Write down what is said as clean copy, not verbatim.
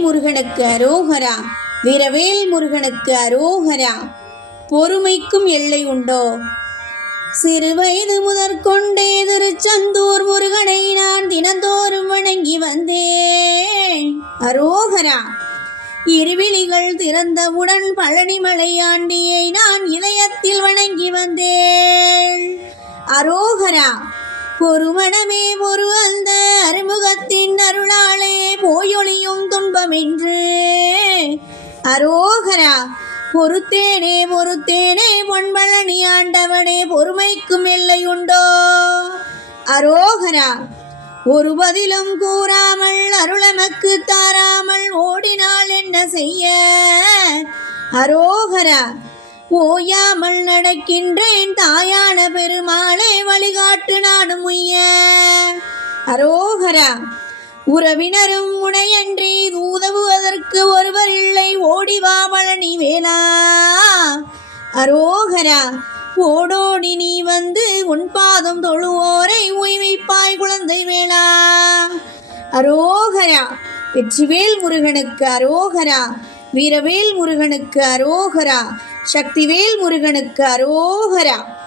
முருகனுக்கு அரோகரா. வீரவேல் முருகனுக்கு அரோகரா. பொறுமைக்கும் எல்லை உண்டோ? சிறுவயது முதற்கொண்டே திருச்செந்தூர் முருகனை நான் தினந்தோறும் வணங்கி வந்தேன். அரோகரா. இருவிழிகள் திறந்தவுடன் பழனிமலை ஆண்டியை நான் இதயத்தில் வணங்கி வந்தேன். அரோகரா. ஒரு மனமே ஒரு அந்த அறுமுகத்தின் அருளாலே போயொழியும் துன்பமென்று. அரோகரா. பொறுத்தேனே பொறுத்தேனே பொன்பழனி ஆண்டவனே, பொறுமைக்கும் எல்லையுண்டோ? அரோகரா. ஒரு பதிலும் கூறாமல் அருளமக்கு தாராமல் ஓடினால் என்ன செய்ய? அரோகரா. ஓயாமல் நடக்கின்றேன் தாயான பெருமாளே, வழிகாட்டு நாடும் உய்ய. அரோகரா. உறவினரும் உடையன்றி உதவுவதற்கு ஒருவர் இல்லை, ஓடிவா பழனி வேளா. அரோகரா. ஓடோடி நீ வந்து உன் பாதம் தொழுவோரை உய்விப்பாய் குழந்தை வேளா. அரோகரா. வெற்றிவேல் முருகனுக்கு அரோகரா. வீரவேல் முருகனுக்கு அரோகரா. சக்திவேல் முருகனுக்கு அரோகரா.